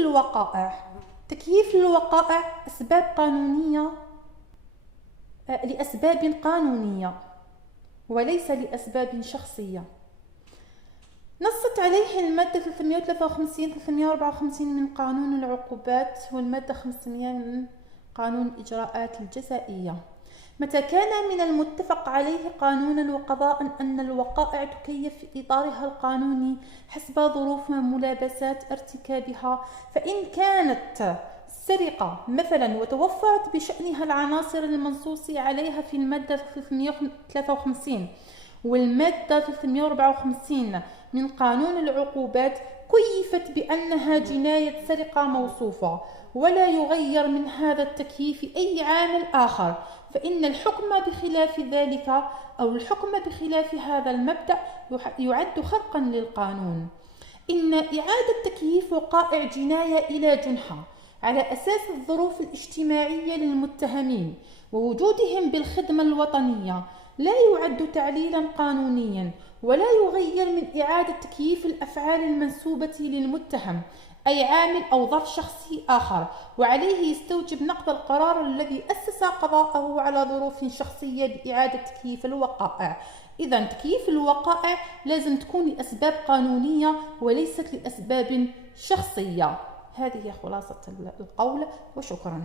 الوقائع. تكييف الوقائع أسباب قانونية، لأسباب قانونية وليس لأسباب شخصية. نصت عليه المادة 353-354 من قانون العقوبات والمادة 500 من قانون الإجراءات الجزائية. متى كان من المتفق عليه قانونا وقضاء أن الوقائع تكيف في إطارها القانوني حسب ظروف وملابسات ارتكابها، فإن كانت سرقة مثلا وتوفرت بشأنها العناصر المنصوص عليها في المادة 353 والمادة 354 من قانون العقوبات، كيفت بأنها جناية سرقة موصوفة، ولا يغير من هذا التكييف أي عامل آخر، فإن الحكم بخلاف ذلك أو الحكم بخلاف هذا المبدأ يعد خرقا للقانون. إن إعادة تكييف وقائع جناية إلى جنحة على أساس الظروف الاجتماعية للمتهمين ووجودهم بالخدمة الوطنية لا يعد تعليلا قانونيا، ولا يغير من إعادة تكييف الأفعال المنسوبة للمتهم أي عامل أو ظرف شخصي آخر، وعليه يستوجب نقض القرار الذي أسس قضاءه على ظروف شخصية بإعادة تكييف الوقائع. إذا تكييف الوقائع لازم تكون لأسباب قانونية وليست لأسباب شخصية. هذه خلاصة القول، وشكرا.